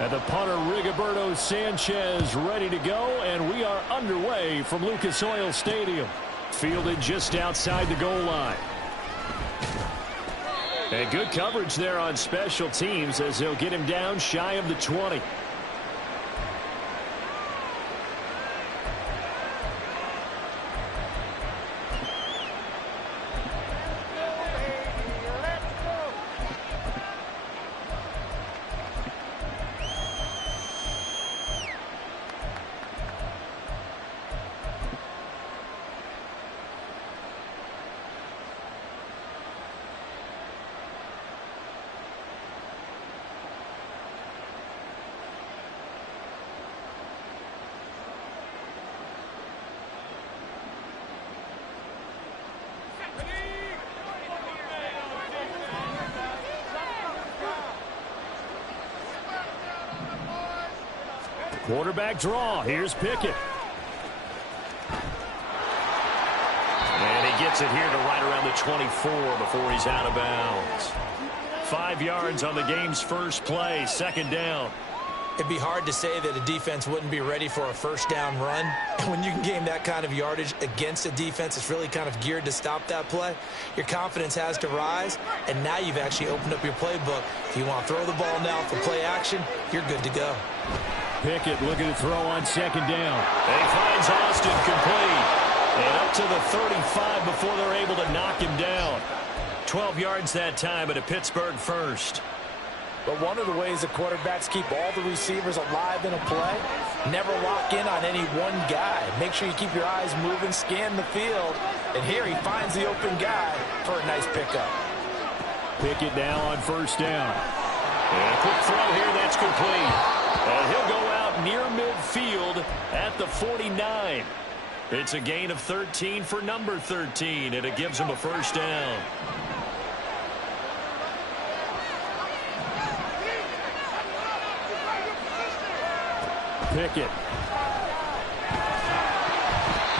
And the punter, Rigoberto Sanchez, ready to go, and we are underway from Lucas Oil Stadium. Fielded just outside the goal line. And good coverage there on special teams as they'll get him down shy of the 20. Quarterback draw. Here's Pickett. And he gets it here to right around the 24 before he's out of bounds. 5 yards on the game's first play. Second down. It'd be hard to say that a defense wouldn't be ready for a first down run. When you can gain that kind of yardage against a defense that's really kind of geared to stop that play, your confidence has to rise, and now you've actually opened up your playbook. If you want to throw the ball now for play action, you're good to go. Pickett looking to throw on second down. And he finds Austin complete. And up to the 35 before they're able to knock him down. 12 yards that time, but a Pittsburgh first. But one of the ways that quarterbacks keep all the receivers alive in a play, never lock in on any one guy. Make sure you keep your eyes moving, scan the field. And here he finds the open guy for a nice pickup. Pickett now on first down. And a quick throw here, that's complete. And he'll go out near midfield at the 49. It's a gain of 13 for number 13, and it gives him a first down. Pickett.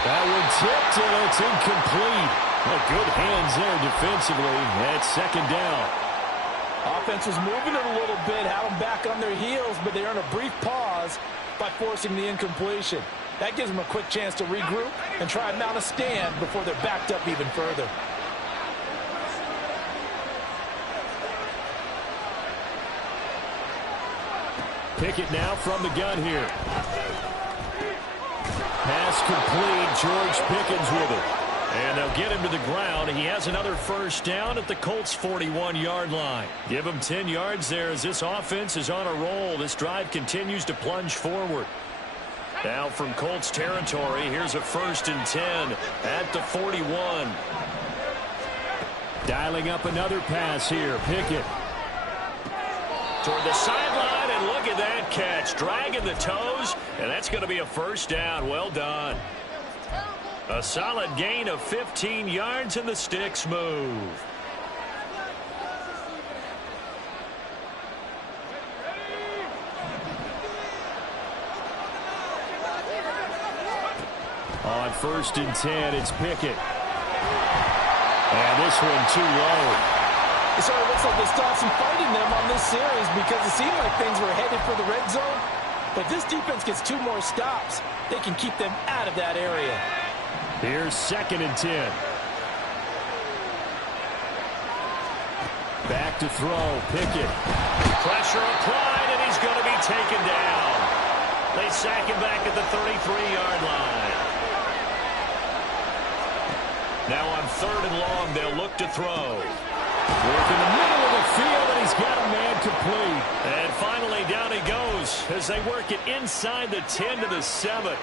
That one tipped, and it's incomplete. Well, good hands there defensively at second down. Offense was moving it a little bit, had them back on their heels, but they're in a brief pause by forcing the incompletion. That gives them a quick chance to regroup and try and mount a stand before they're backed up even further. Pickett now from the gun here. Pass complete. George Pickens with it. And they'll get him to the ground. He has another first down at the Colts' 41-yard line. Give him 10 yards there as this offense is on a roll. This drive continues to plunge forward. Now from Colts territory, here's a 1st and 10 at the 41. Dialing up another pass here. Pickett. Toward the sideline, and look at that catch. Dragging the toes, and that's going to be a first down. Well done. A solid gain of 15 yards, and the sticks move. On 1st and 10, it's Pickett. And this one too low. It sort of looks like they stopped some fight in them on this series because it seemed like things were headed for the red zone. But this defense gets 2 more stops. They can keep them out of that area. Here's 2nd and 10. Back to throw. Pickett. Pressure applied, and he's going to be taken down. They sack him back at the 33-yard line. Now on 3rd and long, they'll look to throw. Work in the middle of the field, and he's got a man complete. And finally, down he goes as they work it inside the 10 to the 7.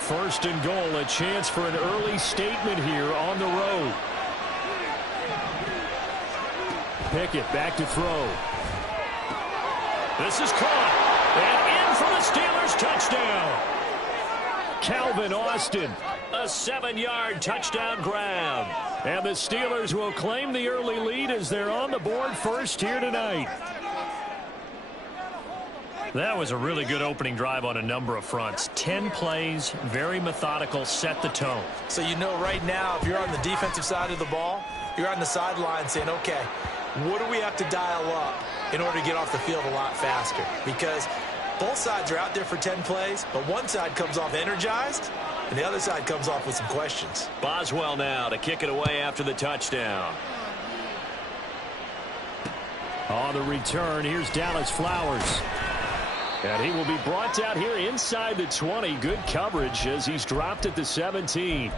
1st and goal, a chance for an early statement here on the road. Pickett back to throw. This is caught. And in for the Steelers touchdown. Calvin Austin, a 7-yard touchdown grab. And the Steelers will claim the early lead as they're on the board first here tonight. That was a really good opening drive on a number of fronts. 10 plays, very methodical, set the tone. So you know right now, if you're on the defensive side of the ball, you're on the sideline saying, okay, what do we have to dial up in order to get off the field a lot faster? Because Both sides are out there for 10 plays, but one side comes off energized, and the other side comes off with some questions. Boswell now to kick it away after the touchdown. On the return, here's Dallas Flowers. And he will be brought down here inside the 20. Good coverage as he's dropped at the 17.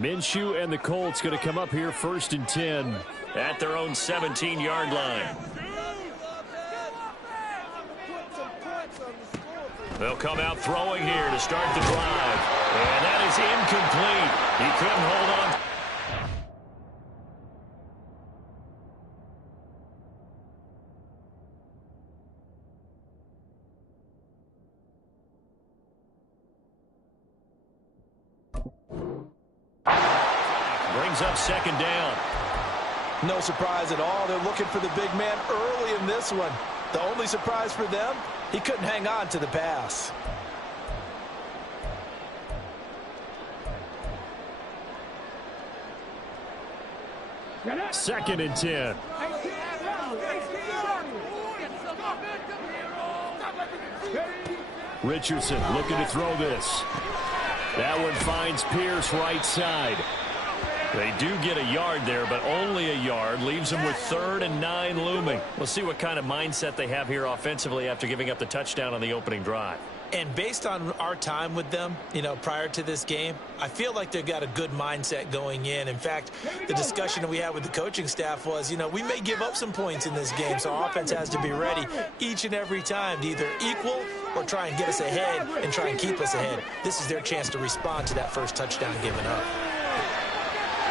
Minshew and the Colts going to come up here 1st and 10 at their own 17-yard line. They'll come out throwing here to start the drive. And that is incomplete. He couldn't hold on. Brings up 2nd down. No surprise at all. They're looking for the big man early in this one. The only surprise for them, he couldn't hang on to the pass. Second and 10. Richardson looking to throw this. That one finds Pierce right side. They do get a yard there, but only a yard. Leaves them with 3rd and 9 looming. We'll see what kind of mindset they have here offensively after giving up the touchdown on the opening drive. And based on our time with them, prior to this game, I feel like they've got a good mindset going in. In fact, the discussion that we had with the coaching staff was, we may give up some points in this game, so our offense has to be ready each and every time to either equal or try and get us ahead and try and keep us ahead. This is their chance to respond to that first touchdown given up.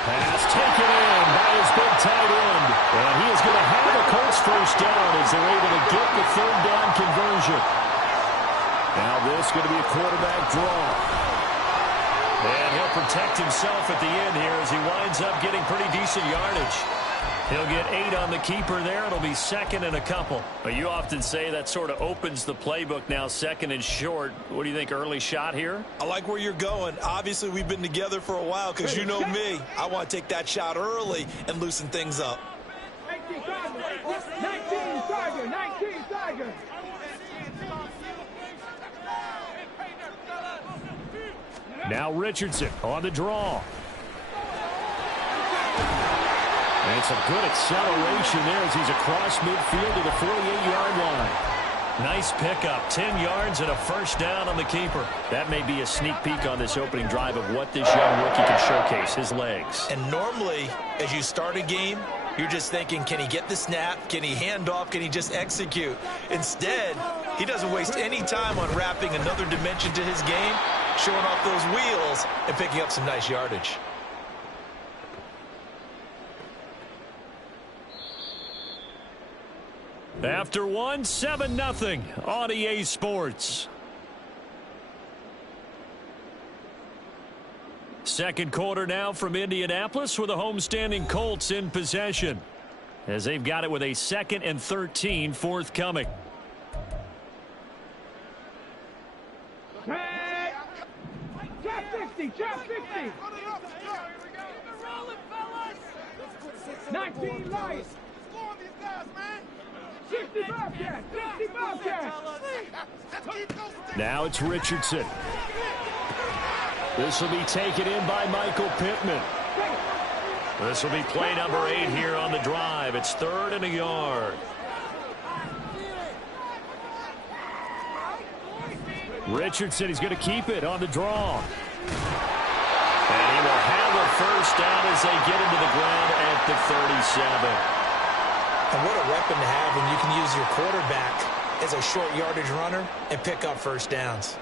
Pass taken in by his big tight end. And he is going to have a Colts first down as they're able to get the 3rd down conversion. Now this is going to be a quarterback draw. And he'll protect himself at the end here as he winds up getting pretty decent yardage. He'll get 8 on the keeper there. It'll be 2nd and a couple. But you often say that sort of opens the playbook now, 2nd and short. What do you think, early shot here? I like where you're going. Obviously, we've been together for a while because you know me. I want to take that shot early and loosen things up. 19 Tiger. Now Richardson on the draw. And it's a good acceleration there as he's across midfield to the 48-yard line. Nice pickup, 10 yards and a first down on the keeper. That may be a sneak peek on this opening drive of what this young rookie can showcase, his legs. And normally, as you start a game, you're just thinking, can he get the snap? Can he hand off? Can he just execute? Instead, he doesn't waste any time on wrapping another dimension to his game, showing off those wheels and picking up some nice yardage. After one, 7-0 on EA Sports. Second quarter now from Indianapolis with the homestanding Colts in possession as they've got it with a 2nd and 13 forthcoming. Drop 60. 19 lights. 60 Bobcats. Now it's Richardson. This will be taken in by Michael Pittman. This will be play number 8 here on the drive. It's 3rd and a yard. Richardson, he's going to keep it on the draw. And he will have a first down as they get into the ground at the 37. And what a weapon to have when you can use your quarterback as a short yardage runner and pick up first downs.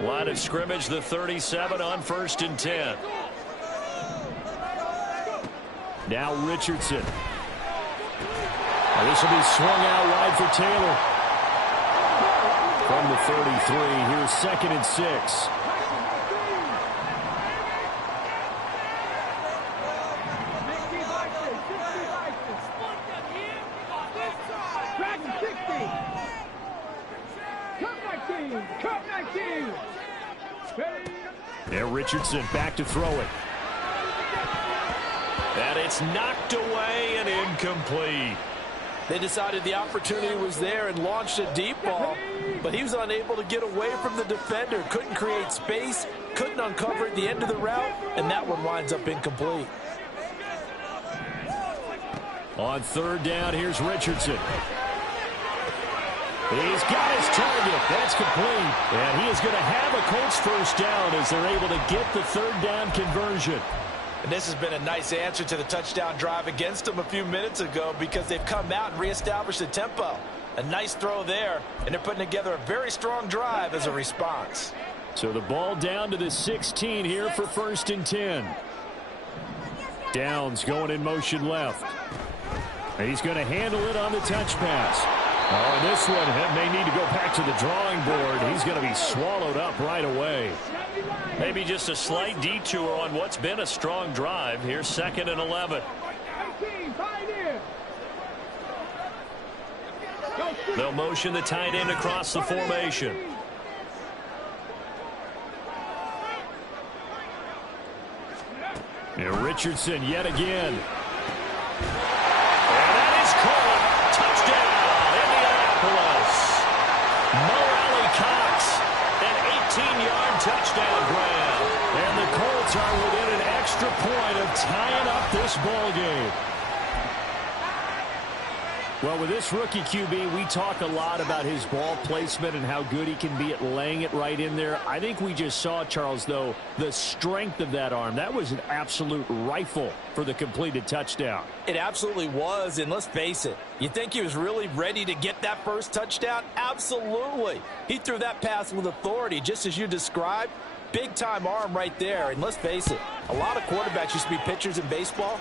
Line of scrimmage, the 37 on 1st and 10. Now Richardson. And this will be swung out wide for Taylor. From the 33, here's 2nd and 6. There, Richardson back to throw it. And it's knocked away and incomplete. They decided the opportunity was there and launched a deep ball, but he was unable to get away from the defender. Couldn't create space, couldn't uncover at the end of the route, and that one winds up incomplete. On 3rd down, here's Richardson. He's got his target. That's complete. And he is going to have a Colts 1st down as they're able to get the 3rd down conversion. And this has been a nice answer to the touchdown drive against them a few minutes ago because they've come out and reestablished the tempo. A nice throw there, and they're putting together a very strong drive as a response. So the ball down to the 16 here for 1st and 10. Downs going in motion left. He's going to handle it on the touch pass. Oh, and this one may need to go back to the drawing board. He's going to be swallowed up right away. Maybe just a slight detour on what's been a strong drive. Here's 2nd and 11. They'll motion the tight end across the formation. And Richardson yet again. And that is caught. Touchdown, Indianapolis. Morelli Cox, an 18-yard touchdown grab. And the Colts are within an extra point of tying up this ball game. Well, with this rookie QB, we talk a lot about his ball placement and how good he can be at laying it right in there. I think we just saw, Charles, though, the strength of that arm. That was an absolute rifle for the completed touchdown. It absolutely was, and let's face it, you think he was really ready to get that first touchdown? Absolutely. He threw that pass with authority, just as you described. Big-time arm right there, and let's face it, a lot of quarterbacks used to be pitchers in baseball.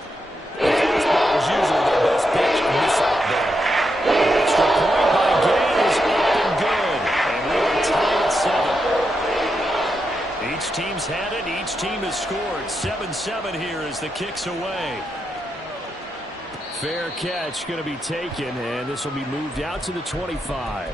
The fastball was usually their best pitch, and we saw it there. Extra point by Gain is up and good. And we are tied at 7. Each team's had it. Each team has scored. 7-7 here as the kick's away. Fair catch going to be taken, and this will be moved out to the 25.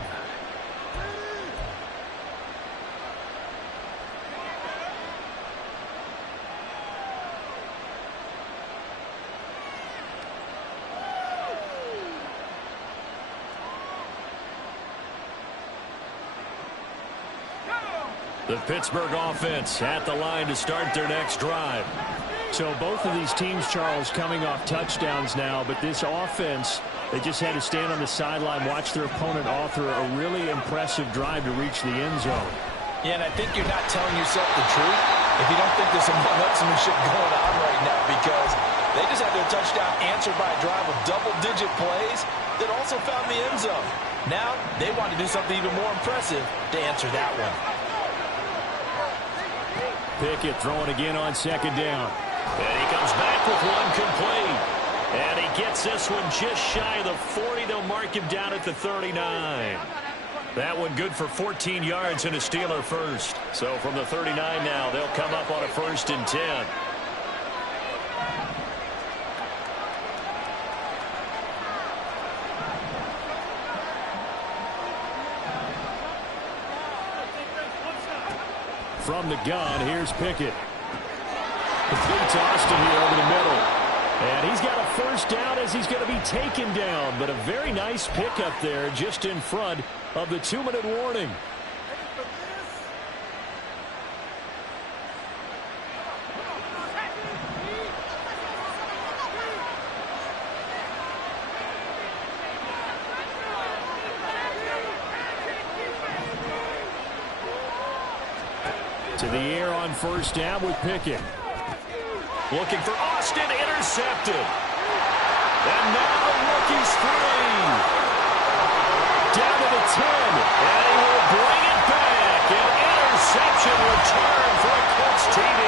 The Pittsburgh offense at the line to start their next drive. So both of these teams, Charles, coming off touchdowns now, but this offense, they just had to stand on the sideline, watch their opponent author a really impressive drive to reach the end zone. Yeah, and I think you're not telling yourself the truth if you don't think there's some one-upsmanship going on right now, because they just had their touchdown answered by a drive of double-digit plays that also found the end zone. Now they want to do something even more impressive to answer that one. Pickett throwing again on 2nd down. And he comes back with one complete. And he gets this one just shy of the 40. They'll mark him down at the 39. That one good for 14 yards and a Steeler first. So from the 39 now, they'll come up on a 1st and 10. From the gun, here's Pickett. Complete to Austin here over the middle. And he's got a 1st down as he's going to be taken down. But a very nice pickup there just in front of the 2-minute warning. To the air on 1st down with Pickett. Looking for Austin, intercepted. And now the rookie's free. Down to the 10. And he will bring it back. An interception return for a Colts TD.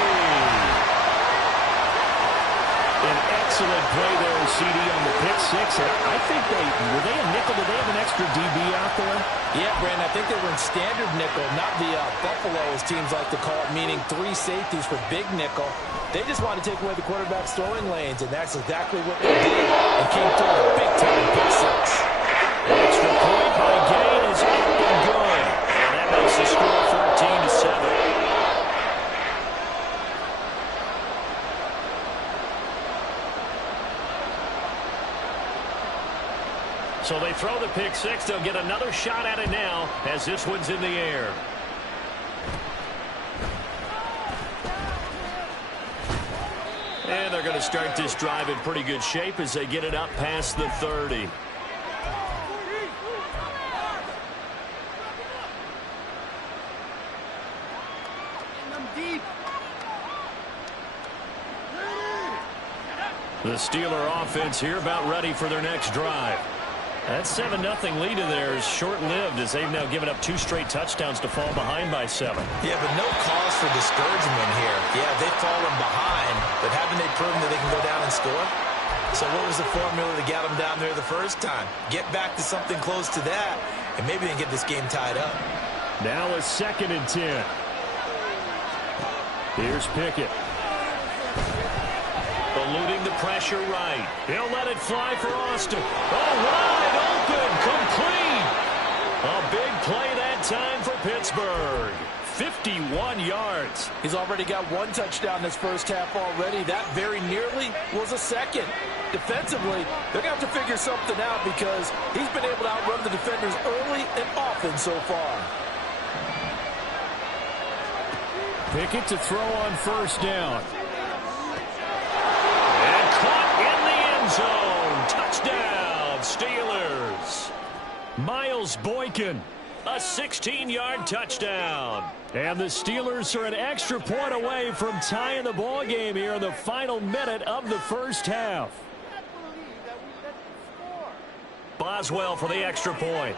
An excellent play there, CD, on the pick six. I think were they a nickel? Did they have an extra DB out there? Yeah, Brandon, I think they were in standard nickel, not the Buffalo, as teams like to call it, meaning 3 safeties for big nickel. They just wanted to take away the quarterback's throwing lanes, and that's exactly what they did, and came through a big-time pick six. The extra point by Gain is up and good. And that makes the score 14-7. So they throw the pick six. They'll get another shot at it now as this one's in the air. And they're going to start this drive in pretty good shape as they get it up past the 30. The Steeler offense here about ready for their next drive. That 7-0 lead of theirs short-lived as they've now given up 2 straight touchdowns to fall behind by 7. Yeah, but no cause for discouragement here. Yeah, they've fallen behind, but haven't they proven that they can go down and score? So what was the formula that got them down there the first time? Get back to something close to that, and maybe they can get this game tied up. Now a 2nd and 10. Here's Pickett. Eluding the pressure right. He'll let it fly for Austin. Oh, wide open, complete. A big play that time for Pittsburgh. 51 yards. He's already got 1 touchdown this first half already. That very nearly was a second. Defensively, they're going to have to figure something out because he's been able to outrun the defenders early and often so far. Pickett to throw on 1st down. Zone. Touchdown, Steelers. Miles Boykin, a 16-yard touchdown. And the Steelers are an extra point away from tying the ball game here in the final minute of the first half. Boswell for the extra point.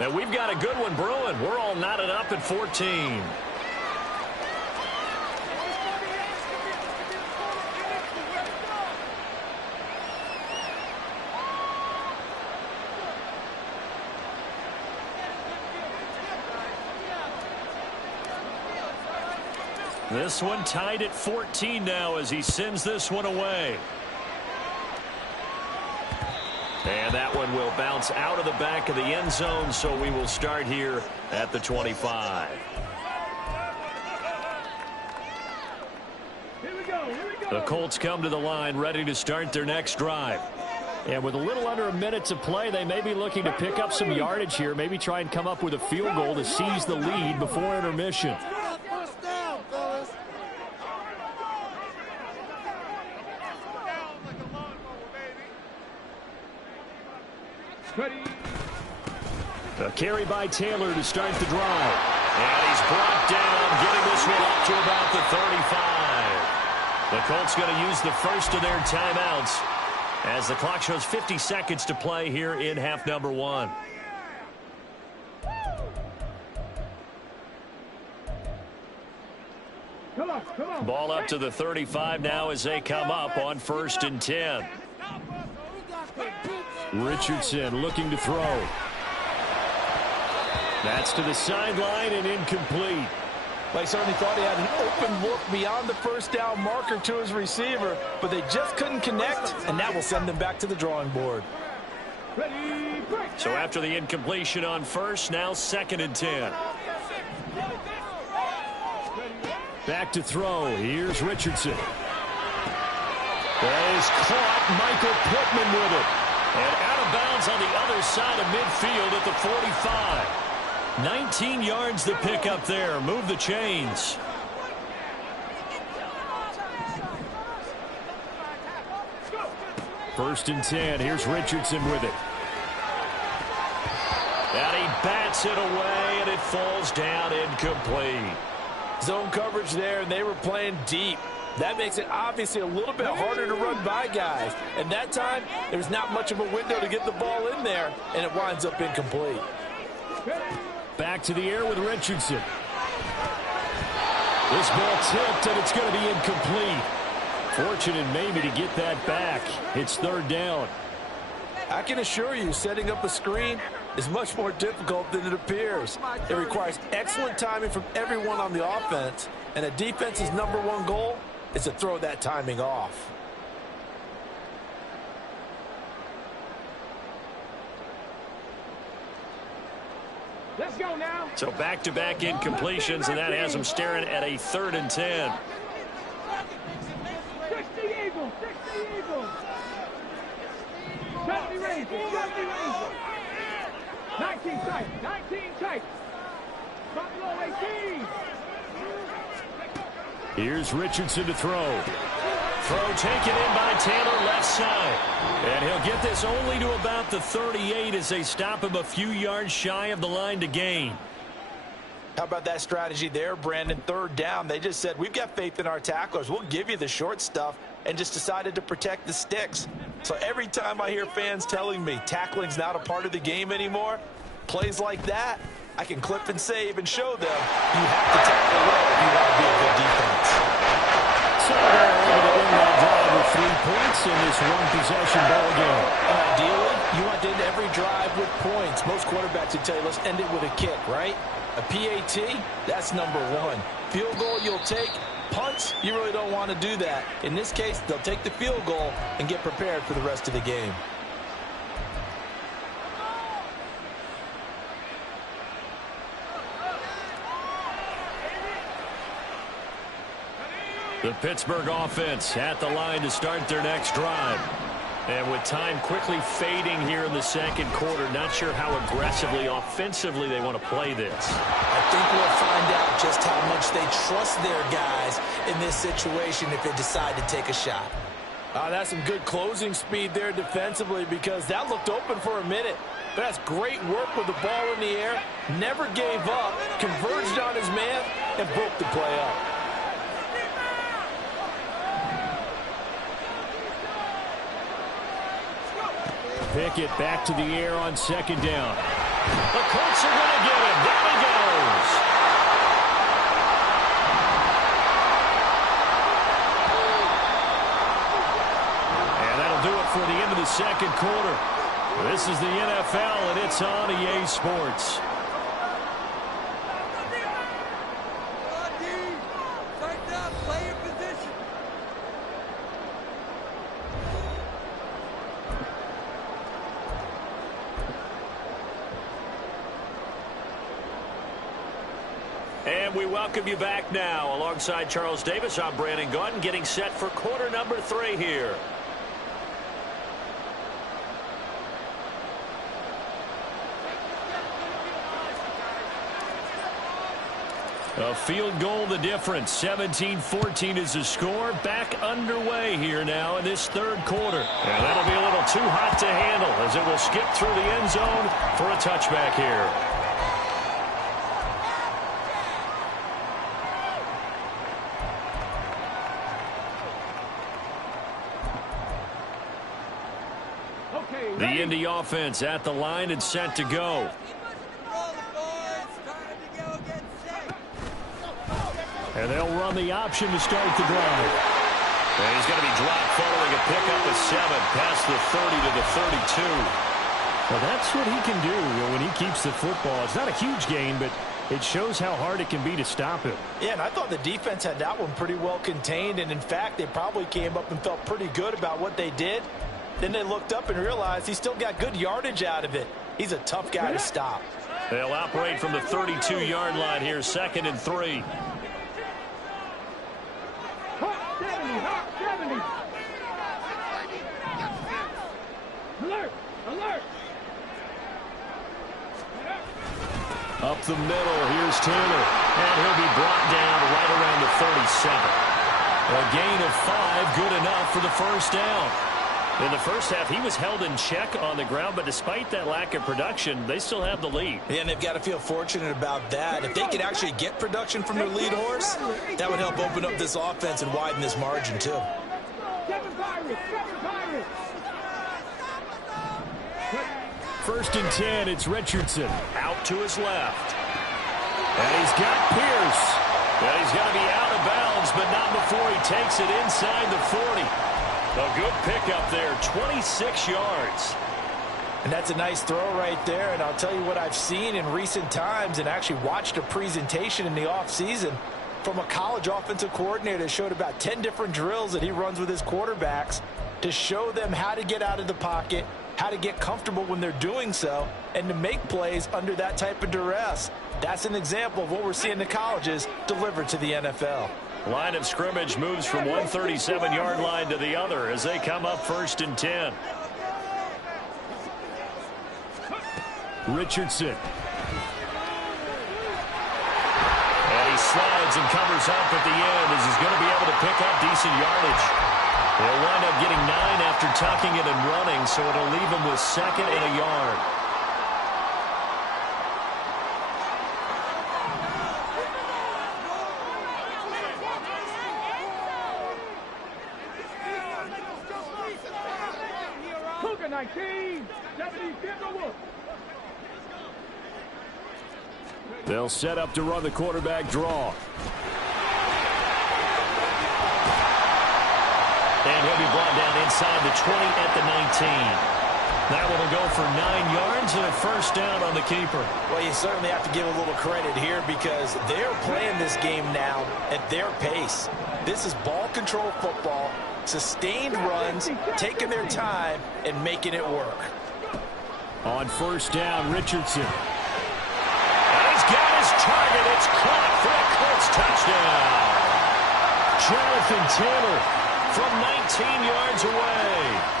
And we've got a good one brewing. We're all knotted up at 14. This one tied at 14 now as he sends this one away. And that one will bounce out of the back of the end zone, so we will start here at the 25. The Colts come to the line ready to start their next drive. And with a little under a minute to play, they may be looking to pick up some yardage here, maybe try and come up with a field goal to seize the lead before intermission. A carry by Taylor to start the drive. And he's brought down, getting this one up to about the 35. The Colts going to use the first of their timeouts as the clock shows 50 seconds to play here in half number 1. Come on. Ball up to the 35 now as they come up on 1st and 10. Richardson looking to throw. That's to the sideline and incomplete. Well, he certainly thought he had an open look beyond the first down marker to his receiver, but they just couldn't connect, and that will send them back to the drawing board. So after the incompletion on 1st, now 2nd and 10. Back to throw. Here's Richardson. That is caught. Michael Pittman with it. And out of bounds on the other side of midfield at the 45. 19 yards to pick up there. Move the chains. First and 10. Here's Richardson with it. And he bats it away, and it falls down incomplete. Zone coverage there, and they were playing deep. That makes it obviously a little bit harder to run by guys. And that time, there's not much of a window to get the ball in there, and it winds up incomplete. Back to the air with Richardson. This ball tipped, and it's going to be incomplete. Fortunate maybe to get that back. It's third down. I can assure you, setting up a screen is much more difficult than it appears. It requires excellent timing from everyone on the offense, and a defense's #1 goal is to throw that timing off. Let's go now. So back-to-back incompletions, and that has them staring at a 3rd and 10. 60 Eagles, 60 Eagles. 70 Rangers, 70 Rangers. 19 tight, 19 tight. Buffalo 18. Here's Richardson to throw. Throw taken in by Taylor, left side. And he'll get this only to about the 38 as they stop him a few yards shy of the line to gain. How about that strategy there, Brandon? 3rd down. They just said, we've got faith in our tacklers. We'll give you the short stuff, and just decided to protect the sticks. So every time I hear fans telling me tackling's not a part of the game anymore, plays like that, I can clip and save and show them you have to tackle well if you want to be a good defense. So they're able to win that drive with 3 points in this one-possession ball game. And ideally, you want to end every drive with points. Most quarterbacks would tell you, let's end it with a kick, right? A PAT, that's #1. Field goal you'll take. Punts, you really don't want to do that. In this case, they'll take the field goal and get prepared for the rest of the game. The Pittsburgh offense at the line to start their next drive. And with time quickly fading here in the second quarter, not sure how aggressively, offensively they want to play this. I think we'll find out just how much they trust their guys in this situation if they decide to take a shot. That's some good closing speed there defensively, because that looked open for a minute. But that's great work with the ball in the air. Never gave up, converged on his man, and broke the play up. Pickett back to the air on 2nd down. The Colts are going to get him. Down he goes. And that'll do it for the end of the second quarter. This is the NFL, and it's on EA Sports. And we welcome you back now. Alongside Charles Davis, I'm Brandon Gaudin, getting set for quarter number 3 here. A field goal the difference. 17-14 is the score. Back underway here now in this 3rd quarter. And that'll be a little too hot to handle as it will skip through the end zone for a touchback here. The Indy offense at the line and set to go. And they'll run the option to start the drive. And he's going to be dropped following a pickup of 7 past the 30 to the 32. Well, that's what he can do when he keeps the football. It's not a huge gain, but it shows how hard it can be to stop him. Yeah, and I thought the defense had that one pretty well contained. And, in fact, they probably came up and felt pretty good about what they did. Then they looked up and realized he still got good yardage out of it. He's a tough guy to stop. They'll operate from the 32-yard line here, 2nd and 3. Hot 70, hot 70. Alert, alert. Up the middle, here's Taylor. And he'll be brought down right around the 37. A gain of 5, good enough for the first down. In the first half, he was held in check on the ground, but despite that lack of production, they still have the lead. Yeah, and they've got to feel fortunate about that. If they could actually get production from their lead horse, that would help open up this offense and widen this margin, too. First and 10, it's Richardson out to his left. And he's got Pierce. And he's going to be out of bounds, but not before he takes it inside the 40. A good pickup there, 26 yards. And that's a nice throw right there. And I'll tell you what I've seen in recent times and actually watched a presentation in the offseason from a college offensive coordinator that showed about 10 different drills that he runs with his quarterbacks to show them how to get out of the pocket, how to get comfortable when they're doing so, and to make plays under that type of duress. That's an example of what we're seeing the colleges deliver to the NFL. Line of scrimmage moves from 137-yard line to the other as they come up 1st and 10. Richardson. And he slides and covers up at the end as he's going to be able to pick up decent yardage. He'll wind up getting 9 after tucking it and running, so it'll leave him with 2nd and a yard. Cougar 19, M24 Mut. They'll set up to run the quarterback draw. And he'll be brought down inside the 20 at the 19. That one will go for 9 yards and a 1st down on the keeper. Well, you certainly have to give a little credit here because they're playing this game now at their pace. This is ball control football, sustained runs, taking their time and making it work. On 1st down, Richardson. And he's got his target. It's caught for a Colts touchdown. Jonathan Taylor from 19 yards away.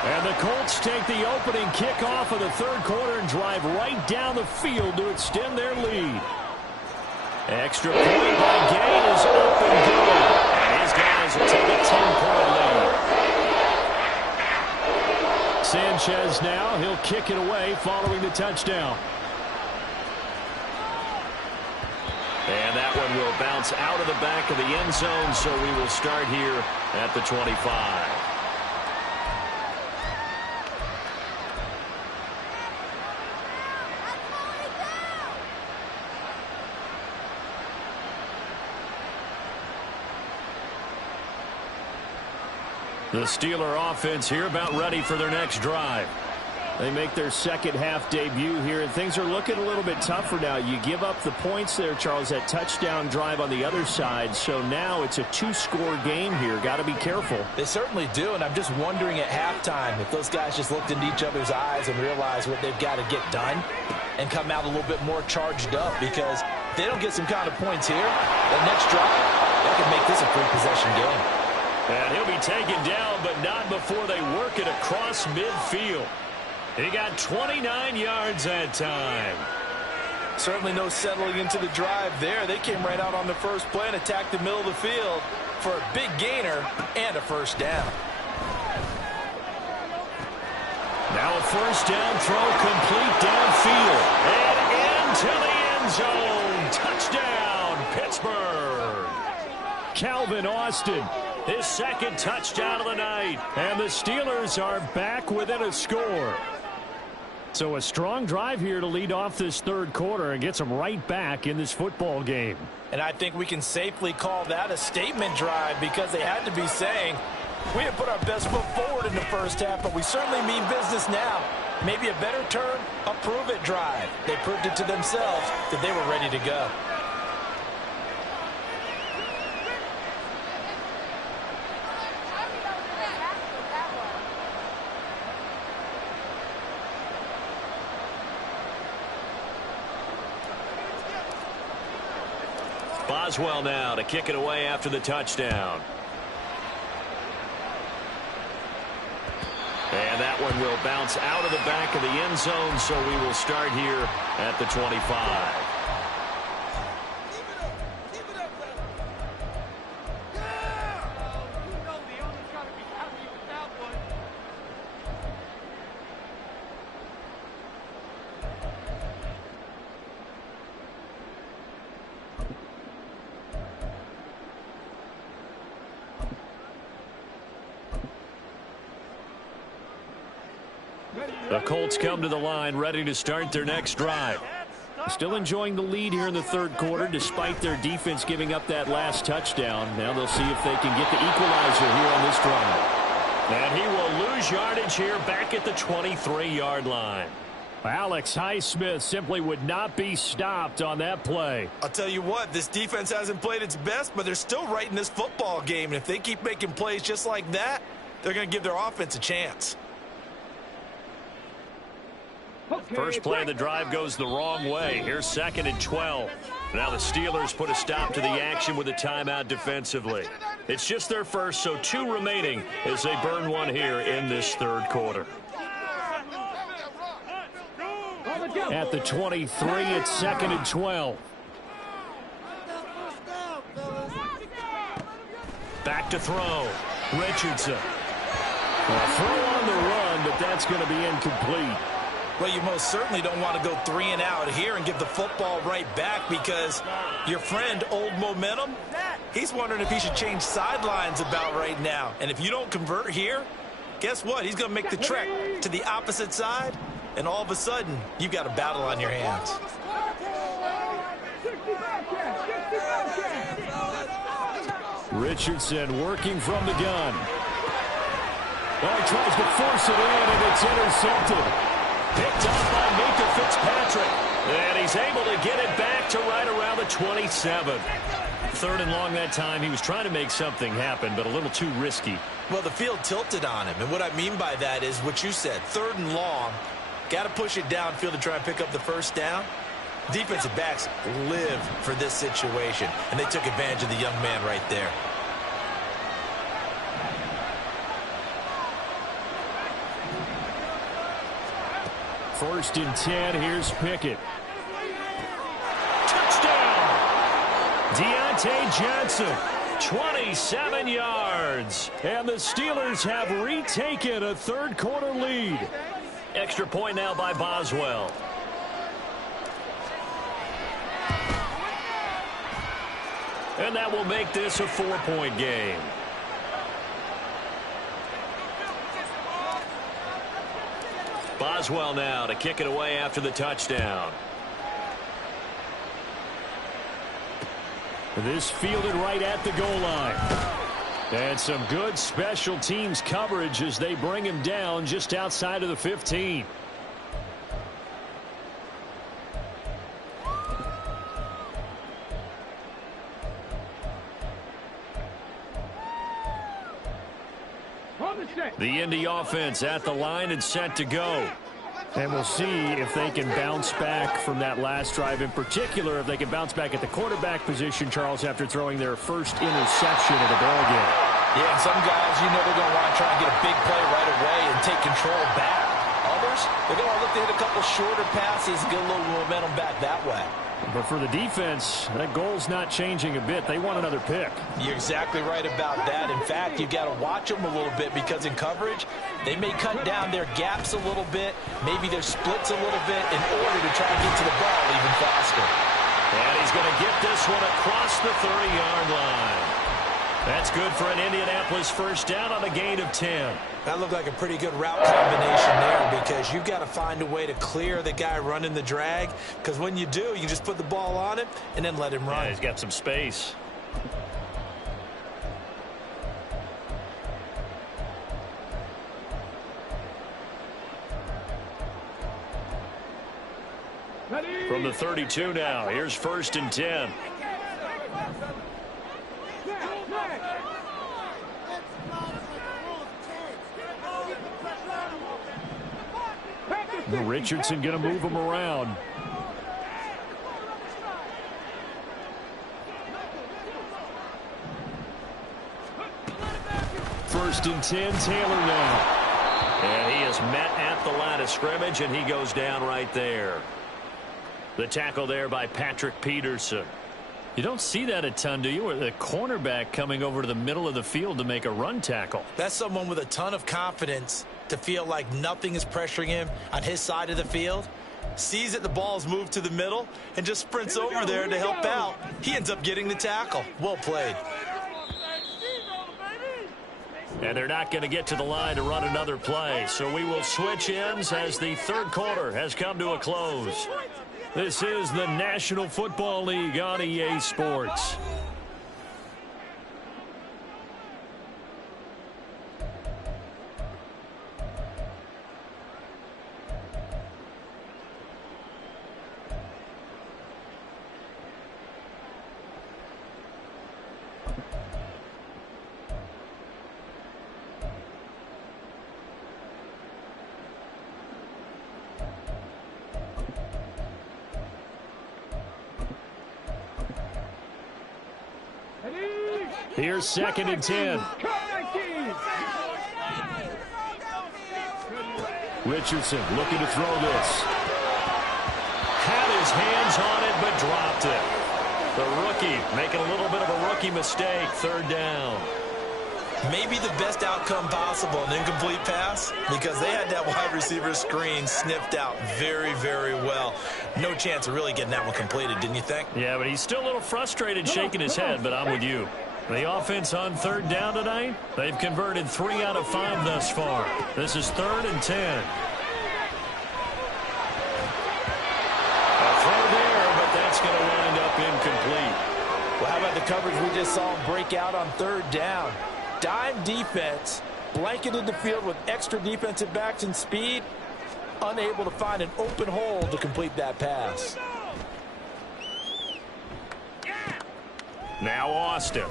And the Colts take the opening kickoff of the 3rd quarter and drive right down the field to extend their lead. Extra point by Gay is up and good. And his guys will take a 10-point lead. Sanchez now, he'll kick it away following the touchdown. And that one will bounce out of the back of the end zone, so we will start here at the 25. The Steeler offense here about ready for their next drive. They make their 2nd half debut here, and things are looking a little bit tougher now. You give up the points there, Charles, that touchdown drive on the other side. So now it's a 2-score game here. Got to be careful. They certainly do, and I'm just wondering at halftime if those guys just looked into each other's eyes and realized what they've got to get done and come out a little bit more charged up, because if they don't get some kind of points here, the next drive, they can make this a 3-possession game. And he'll be taken down, but not before they work it across midfield. He got 29 yards that time. Certainly no settling into the drive there. They came right out on the first play and attacked the middle of the field for a big gainer and a 1st down. Now a 1st down throw complete downfield. And into the end zone. Touchdown, Pittsburgh. Calvin Austin, his 2nd touchdown of the night. And the Steelers are back within a score. So a strong drive here to lead off this 3rd quarter and gets them right back in this football game. And I think we can safely call that a statement drive, because they had to be saying, we have put our best foot forward in the 1st half, but we certainly mean business now. Maybe a better term, a prove-it drive. They proved it to themselves that they were ready to go. Boswell now to kick it away after the touchdown. And that one will bounce out of the back of the end zone, so we will start here at the 25. The Colts come to the line ready to start their next drive. Still enjoying the lead here in the third quarter, despite their defense giving up that last touchdown. Now they'll see if they can get the equalizer here on this drive. And he will lose yardage here back at the 23-yard line. Alex Highsmith simply would not be stopped on that play. I'll tell you what, this defense hasn't played its best, but they're still right in this football game. And if they keep making plays just like that, they're going to give their offense a chance. First play of the drive goes the wrong way. Here's 2nd and 12. Now the Steelers put a stop to the action with a timeout defensively. It's just their first, so 2 remaining as they burn one here in this third quarter. At the 23, it's 2nd and 12. Back to throw. Richardson. A throw on the run, but that's going to be incomplete. Well, you most certainly don't want to go 3 and out here and give the football right back, because your friend, Old Momentum, he's wondering if he should change sidelines about right now. And if you don't convert here, guess what? He's going to make the trek to the opposite side, and all of a sudden, you've got a battle on your hands. Richardson working from the gun. Oh, he tries to force it in, and it's intercepted. Picked up by Minka Fitzpatrick. And he's able to get it back to right around the 27. 3rd and long that time. He was trying to make something happen, but a little too risky. Well, the field tilted on him, and what I mean by that is what you said. 3rd and long. Got to push it downfield to try and pick up the first down. Defensive backs live for this situation, and they took advantage of the young man right there. First and 10, here's Pickett. Touchdown! Deontay Johnson, 27 yards. And the Steelers have retaken a third quarter lead. Extra point now by Boswell. And that will make this a 4-point game. Boswell now to kick it away after the touchdown. This fielded right at the goal line. And some good special teams coverage as they bring him down just outside of the 15. The Indy offense at the line and set to go. And we'll see if they can bounce back from that last drive, in particular if they can bounce back at the quarterback position, Charles, after throwing their first interception of the ballgame. Yeah, and some guys, you know, they're going to want to try and get a big play right away and take control back. Others, they're going to look to hit a couple shorter passes and get a little momentum back that way. But for the defense, that goal's not changing a bit. They want another pick. You're exactly right about that. In fact, you've got to watch them a little bit, because in coverage, they may cut down their gaps a little bit, maybe their splits a little bit, in order to try and get to the ball even faster. And he's going to get this one across the 30-yard line. That's good for an Indianapolis first down on a gain of 10. That looked like a pretty good route combination there, because you've got to find a way to clear the guy running the drag, because when you do, you just put the ball on him and then let him run. Yeah, he's got some space. From the 32 now, here's 1st and 10. Richardson going to move him around. First and 10, Taylor now. And he is met at the line of scrimmage, and he goes down right there. The tackle there by Patrick Peterson. You don't see that a ton, do you? Or the cornerback coming over to the middle of the field to make a run tackle. That's someone with a ton of confidence to feel like nothing is pressuring him on his side of the field. Sees that the ball's moved to the middle and just sprints over there to help out. He ends up getting the tackle. Well played. And they're not going to get to the line to run another play. So we will switch ends as the third quarter has come to a close. This is the National Football League on EA Sports. Here's 2nd and 10. Richardson looking to throw this. Had his hands on it, but dropped it. The rookie making a little bit of a rookie mistake. 3rd down. Maybe the best outcome possible, an incomplete pass, because they had that wide receiver screen sniffed out very, very well. No chance of really getting that one completed, didn't you think? Yeah, but he's still a little frustrated, shaking his head, but I'm with you. The offense on 3rd down tonight, they've converted 3 out of 5 thus far. This is 3rd and 10. A throw there, but that's going to wind up incomplete. Well, how about the coverage we just saw him break out on 3rd down? Dime defense, blanketed the field with extra defensive backs and speed, unable to find an open hole to complete that pass. Now Austin.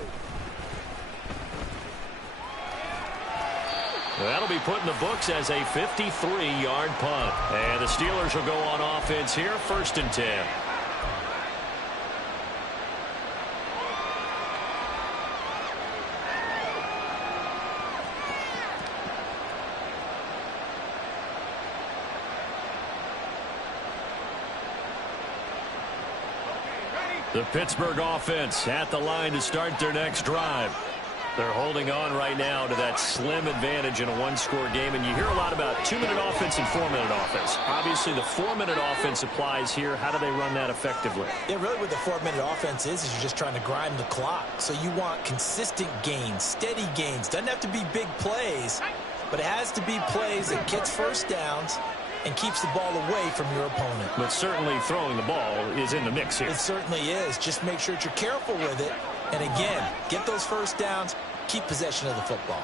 That'll be put in the books as a 53-yard punt. And the Steelers will go on offense here, 1st and 10. The Pittsburgh offense at the line to start their next drive. They're holding on right now to that slim advantage in a one-score game. And you hear a lot about 2-minute offense and 4-minute offense. Obviously, the 4-minute offense applies here. How do they run that effectively? Yeah, really what the 4-minute offense is you're just trying to grind the clock. So you want consistent gains, steady gains. Doesn't have to be big plays, but it has to be plays that gets 1st downs and keeps the ball away from your opponent. But certainly throwing the ball is in the mix here. It certainly is. Just make sure that you're careful with it. And again, get those 1st downs, keep possession of the football.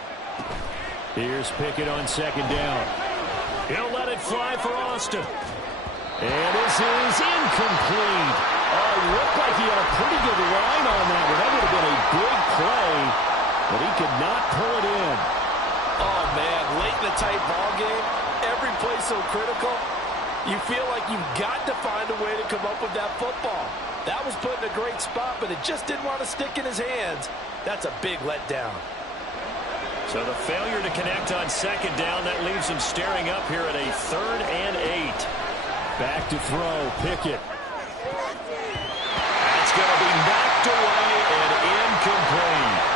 Here's Pickett on 2nd down. He'll let it fly for Austin. And this is incomplete. Looked like he had a pretty good line on that one. That would have been a big play, but he could not pull it in. Oh, man, late in the tight ball game, every play so critical, you feel like you've got to find a way to come up with that football. That was put in a great spot, but it just didn't want to stick in his hands. That's a big letdown. So the failure to connect on 2nd down, that leaves him staring up here at a 3rd and 8. Back to throw, Pickett. That's going to be knocked away and incomplete.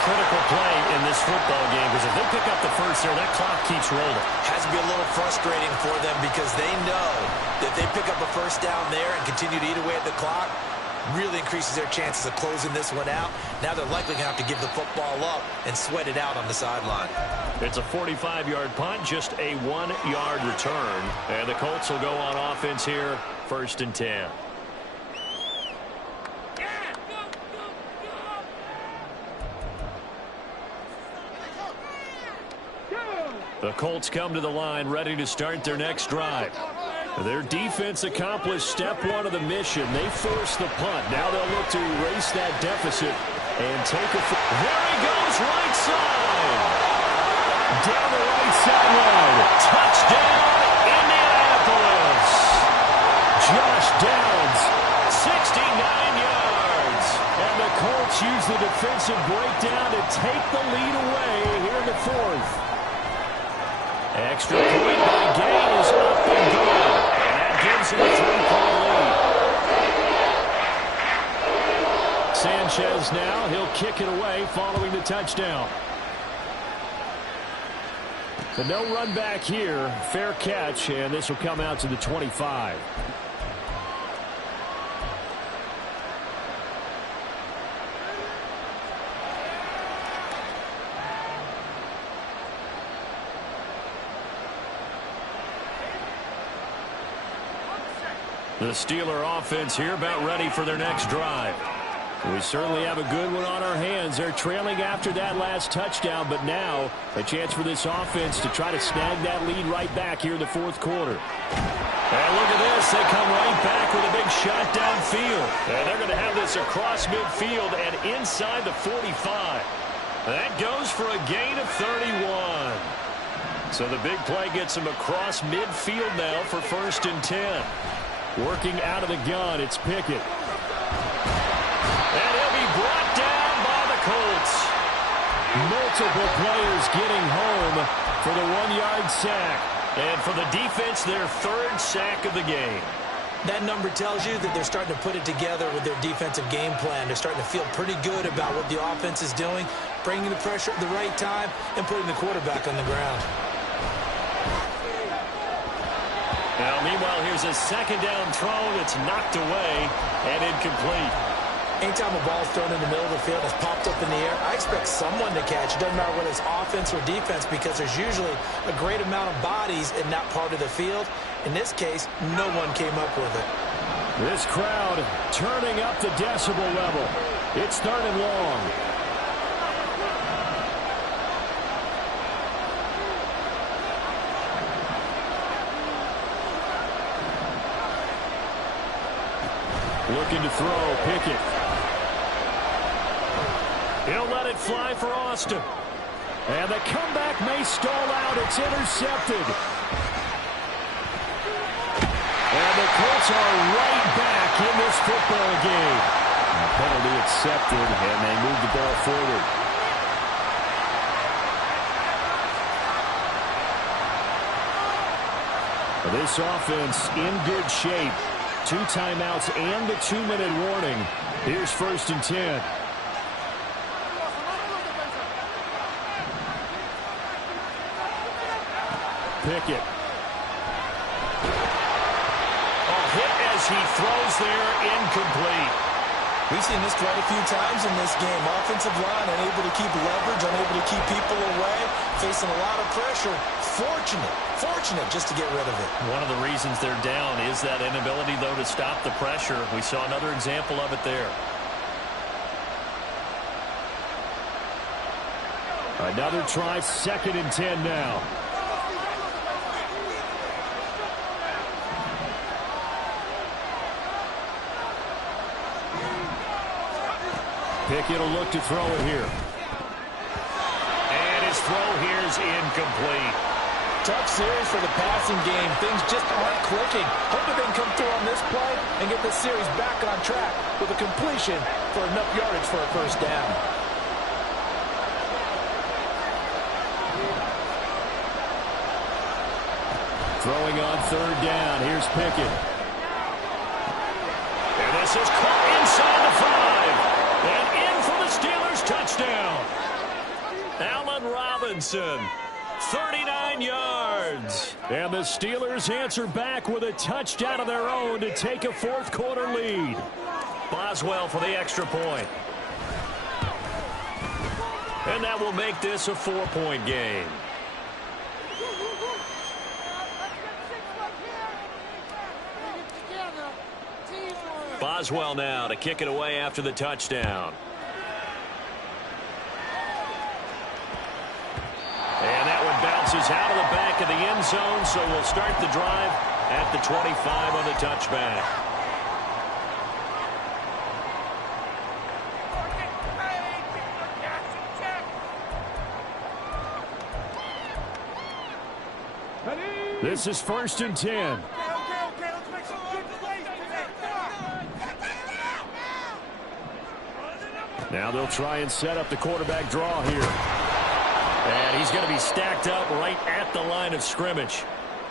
Critical play in this football game, because if they pick up the 1st there, that clock keeps rolling. Has to be a little frustrating for them because they know that they pick up a 1st down there and continue to eat away at the clock, really increases their chances of closing this one out. Now they're likely going to have to give the football up and sweat it out on the sideline. It's a 45-yard punt, just a 1-yard return. And the Colts will go on offense here, 1st and 10. The Colts come to the line ready to start their next drive. Their defense accomplished step 1 of the mission. They forced the punt. Now they'll look to erase that deficit and take a... There he goes, right side. Down the right sideline. Touchdown, Indianapolis. Josh Downs, 69 yards. And the Colts use the defensive breakdown to take the lead away here in the 4th. Extra point by Gay is up and good. And that gives him a 3-point lead. Sanchez now, he'll kick it away following the touchdown. But no run back here. Fair catch, and this will come out to the 25. The Steeler offense here about ready for their next drive. We certainly have a good one on our hands. They're trailing after that last touchdown, but now a chance for this offense to try to snag that lead right back here in the fourth quarter. And look at this. They come right back with a big shot downfield. And they're going to have this across midfield and inside the 45. That goes for a gain of 31. So the big play gets them across midfield now for 1st and 10. Working out of the gun, it's Pickett. And he'll be brought down by the Colts. Multiple players getting home for the 1-yard sack. And for the defense, their 3rd sack of the game. That number tells you that they're starting to put it together with their defensive game plan. They're starting to feel pretty good about what the offense is doing, bringing the pressure at the right time, and putting the quarterback on the ground. Now, meanwhile, here's a 2nd down throw that's knocked away and incomplete. Anytime a ball's thrown in the middle of the field and it's popped up in the air, I expect someone to catch. It doesn't matter whether it's offense or defense because there's usually a great amount of bodies in that part of the field. In this case, no one came up with it. This crowd turning up the decibel level. It's 3rd and long. Looking to throw, Pickett. He'll let it fly for Austin. And the comeback may stall out. It's intercepted. And the Colts are right back in this football game. Penalty accepted, and they move the ball forward. This offense in good shape. 2 timeouts and the 2-minute warning. Here's 1st and 10. Pickett. A hit as he throws there, incomplete. We've seen this quite a few times in this game. Offensive line unable to keep leverage, unable to keep people away, facing a lot of pressure. Fortunate just to get rid of it. One of the reasons they're down is that inability, though, to stop the pressure. We saw another example of it there. Another try, 2nd and 10 now. Pickett will look to throw it here. And his throw here is incomplete. Tough series for the passing game. Things just aren't clicking. Hoping they can come through on this play and get the series back on track with a completion for enough yardage for a 1st down. Throwing on 3rd down. Here's Pickett. And this is caught inside the 5. And in for the Steelers touchdown. Allen Robinson. 39 yards. And the Steelers answer back with a touchdown of their own to take a 4th quarter lead. Boswell for the extra point. And that will make this a 4-point game. Boswell now to kick it away after the touchdown. And that one bounces out of the back of the end zone, so we'll start the drive at the 25 on the touchback. This is 1st and 10. Now they'll try and set up the quarterback draw here. And he's going to be stacked up right at the line of scrimmage.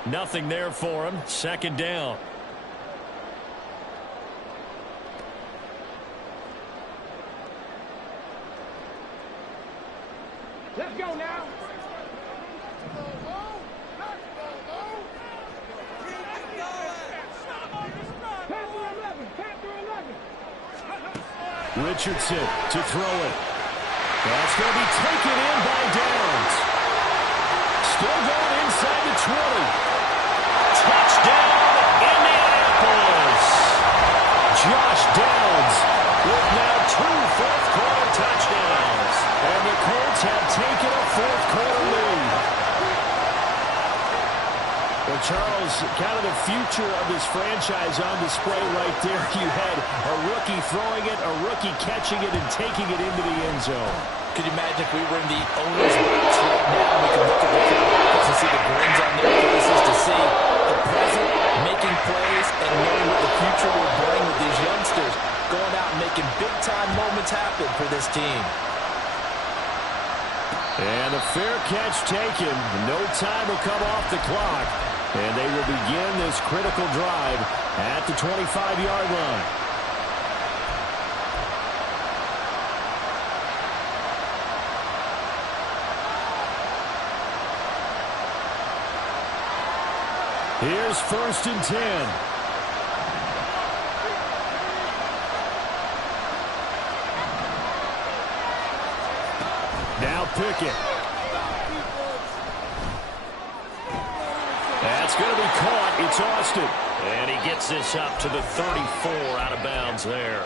Nothing there for him. 2nd down. Let's go now. Richardson to throw it. That's going to be taken in by Downs. Still going inside the 20. Touchdown, Indianapolis. Josh Downs with now 2 fourth-quarter touchdowns. And the Colts have taken a fourth-quarter lead. Well, Charles, kind of the future of this franchise on display right there. You had a rookie throwing it, a rookie catching it, and taking it into the end zone. Could you imagine if we were in the owner's box right now, we could look at the crowd and see the grins on their faces, to see the present making plays and knowing what the future will bring with these youngsters going out and making big-time moments happen for this team. And a fair catch taken. No time will come off the clock. And they will begin this critical drive at the 25-yard line. Here's 1st and 10. Now Pickett. That's going to be caught. It's Austin. And he gets this up to the 34 out of bounds there.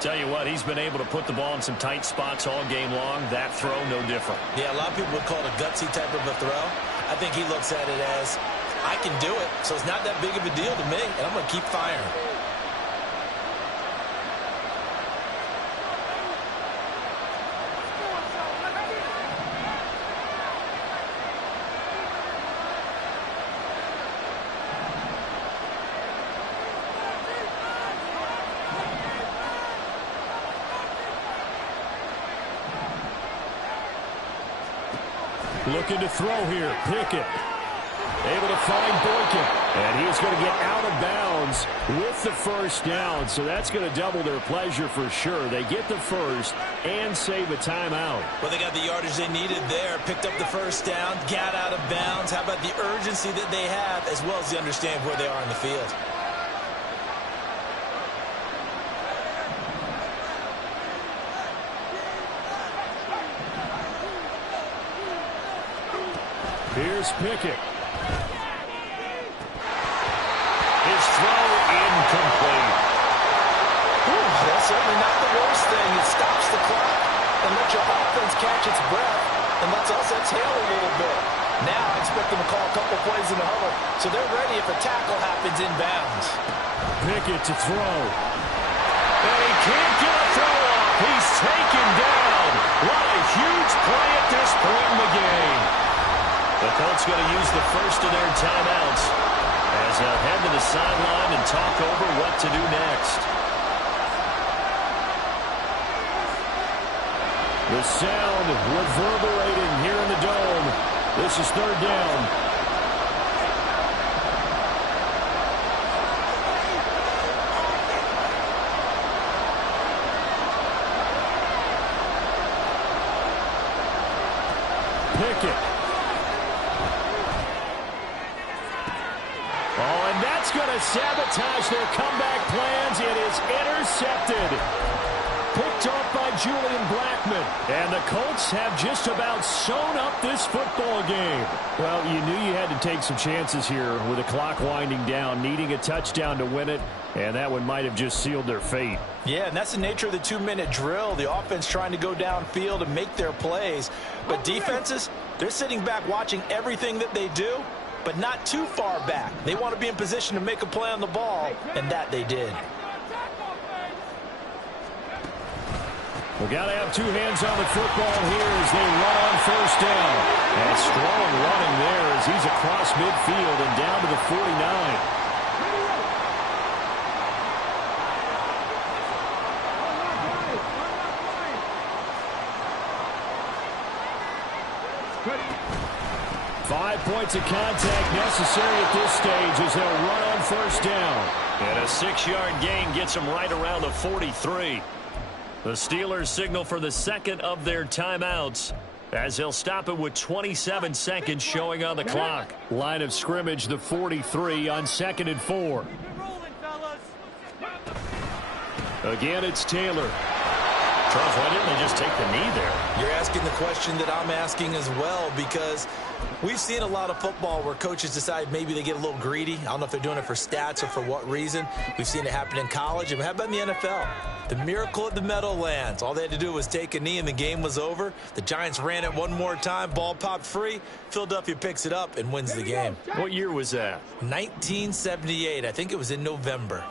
Tell you what, he's been able to put the ball in some tight spots all game long. That throw, no different. Yeah, a lot of people would call it a gutsy type of a throw. I think he looks at it as, I can do it, so it's not that big of a deal to me, and I'm going to keep firing. Looking to throw here. Pickett. Able to find Boykin. And he's going to get out of bounds with the first down. So that's going to double their pleasure for sure. They get the first and save a timeout. Well, they got the yardage they needed there. Picked up the first down. Got out of bounds. How about the urgency that they have, as well as the understanding where they are in the field? Here's Pickett. His throw incomplete. That's certainly not the worst thing. It stops the clock and lets your offense catch its breath and lets us exhale a little bit. Now I expect them to call a couple plays in the huddle, so they're ready if a tackle happens inbounds. Pickett to throw. And he can't get a throw off. He's taken down. What a huge play at this point in the game. The Colts going to use the first of their timeouts as they'll head to the sideline and talk over what to do next. The sound reverberating here in the dome. This is 3rd down. Pickett. Oh, and that's going to sabotage their comeback plans. It is intercepted. Picked off by Julian Blackmon. And the Colts have just about sewn up this football game. Well, you knew you had to take some chances here with the clock winding down, needing a touchdown to win it, and that one might have just sealed their fate. Yeah, and that's the nature of the 2-minute drill. The offense trying to go downfield and make their plays. But defenses, they're sitting back watching everything that they do, but not too far back. They want to be in position to make a play on the ball, and that they did. We've got to have two hands on the football here as they run on first down. And strong running there as he's across midfield and down to the 49. Five points of contact necessary at this stage as they'll run on first down. And a 6-yard gain gets them right around the 43. The Steelers signal for the second of their timeouts as they'll stop it with 27 seconds showing on the clock. Line of scrimmage, the 43 on 2nd and 4. Again, it's Taylor. Charles, why didn't they just take the knee there? You're asking the question that I'm asking as well, because we've seen a lot of football where coaches decide maybe they get a little greedy. I don't know if they're doing it for stats or for what reason. We've seen it happen in college, and how about in the NFL? The miracle at the Meadowlands. All they had to do was take a knee, and the game was over. The Giants ran it one more time. Ball popped free. Philadelphia picks it up and wins the game. What year was that? 1978. I think it was in November.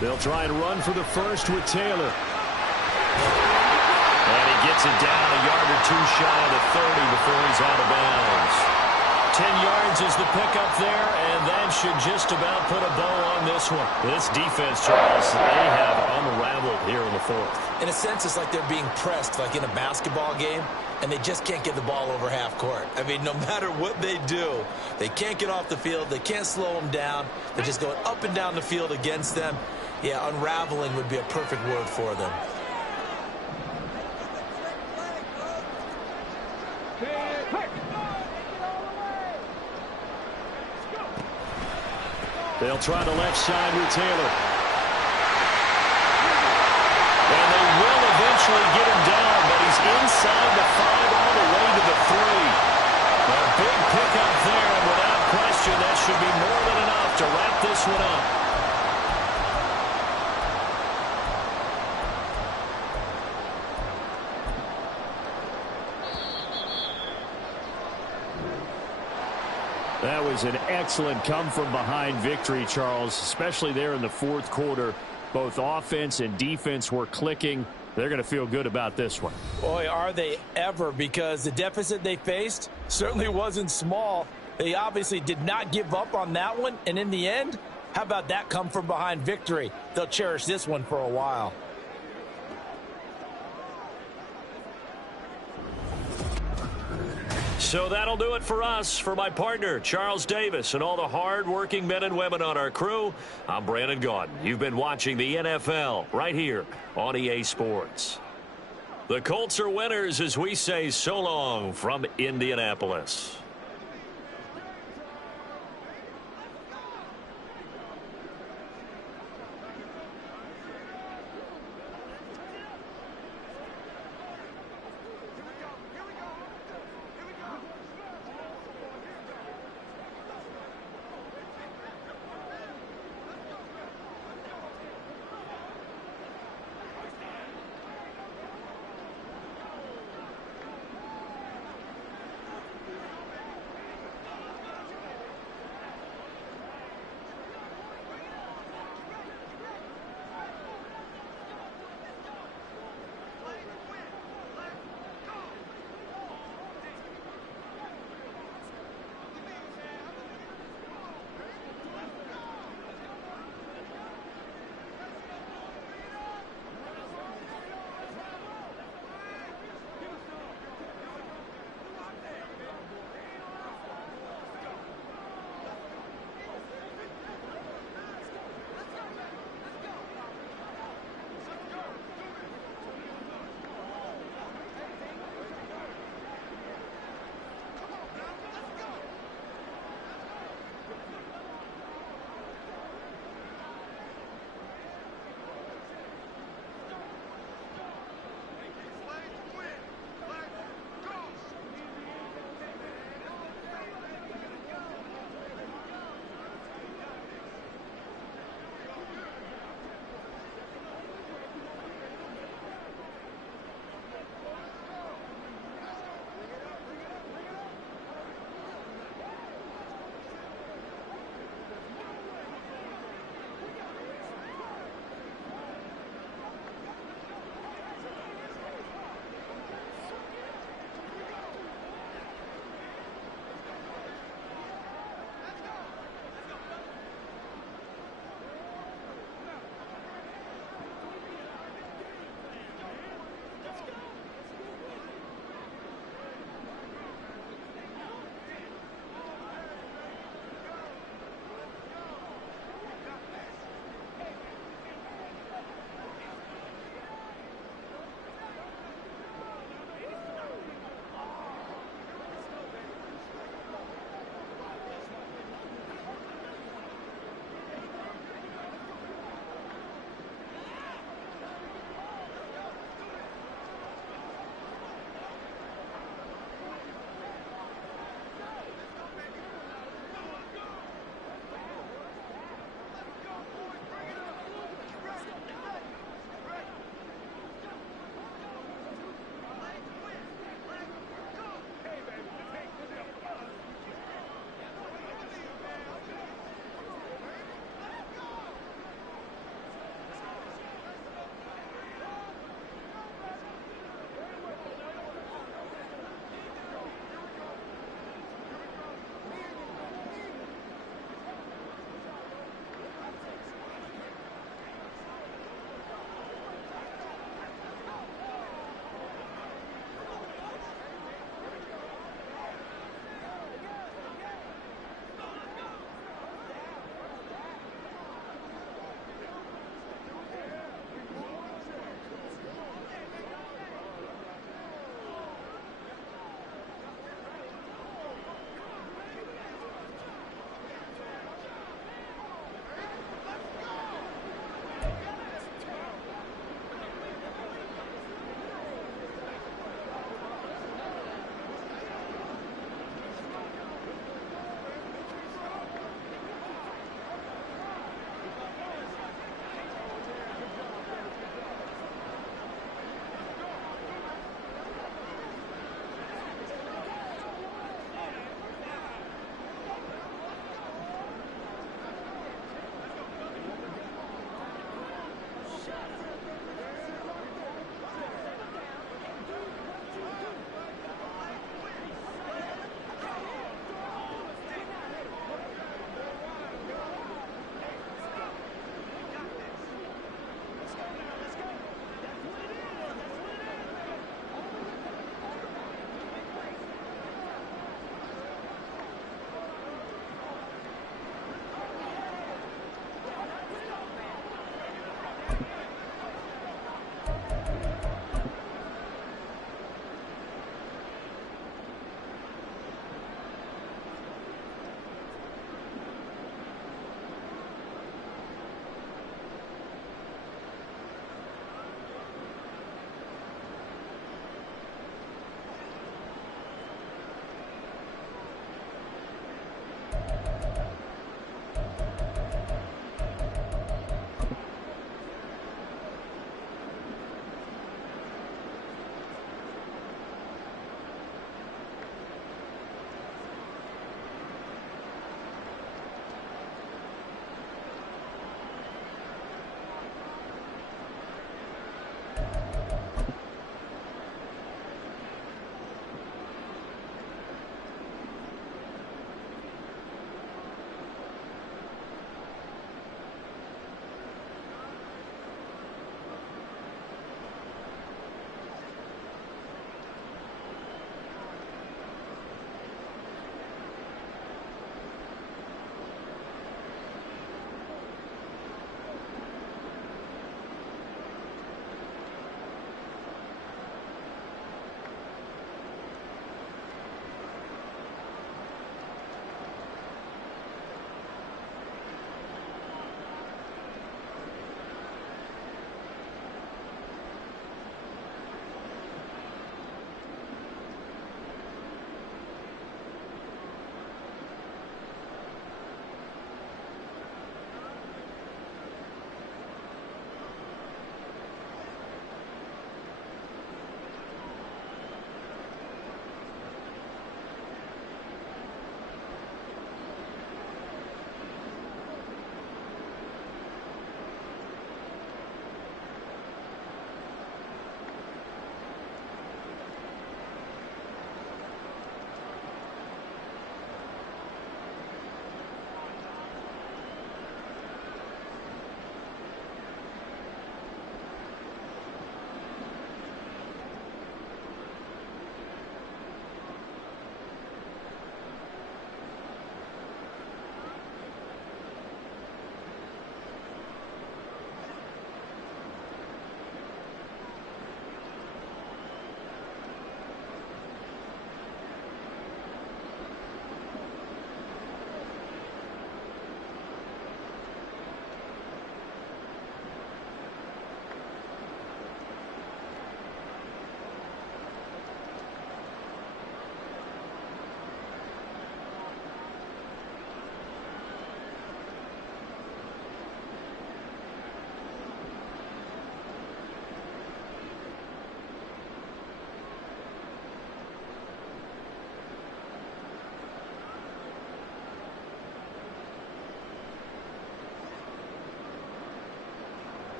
They'll try and run for the first with Taylor. And he gets it down a yard or two shy of the 30 before he's out of bounds. 10 yards is the pickup there, and that should just about put a bow on this one. This defense, Charles, they have unraveled here in the fourth. In a sense, it's like they're being pressed, like in a basketball game, and they just can't get the ball over half court. I mean, no matter what they do, they can't get off the field. They can't slow them down. They're just going up and down the field against them. Yeah, unraveling would be a perfect word for them. They'll try the left side with Taylor. And they will eventually get him down, but he's inside the 5 all the way to the 3. A big pickup there, and without question, that should be more than enough to wrap this one up. That was an excellent come-from-behind victory, Charles, especially there in the fourth quarter. Both offense and defense were clicking. They're going to feel good about this one. Boy, are they ever, because the deficit they faced certainly wasn't small. They obviously did not give up on that one, and in the end, how about that come-from-behind victory? They'll cherish this one for a while. So that'll do it for us. For my partner, Charles Davis, and all the hard-working men and women on our crew, I'm Brandon Gaudin. You've been watching the NFL right here on EA Sports. The Colts are winners as we say so long from Indianapolis.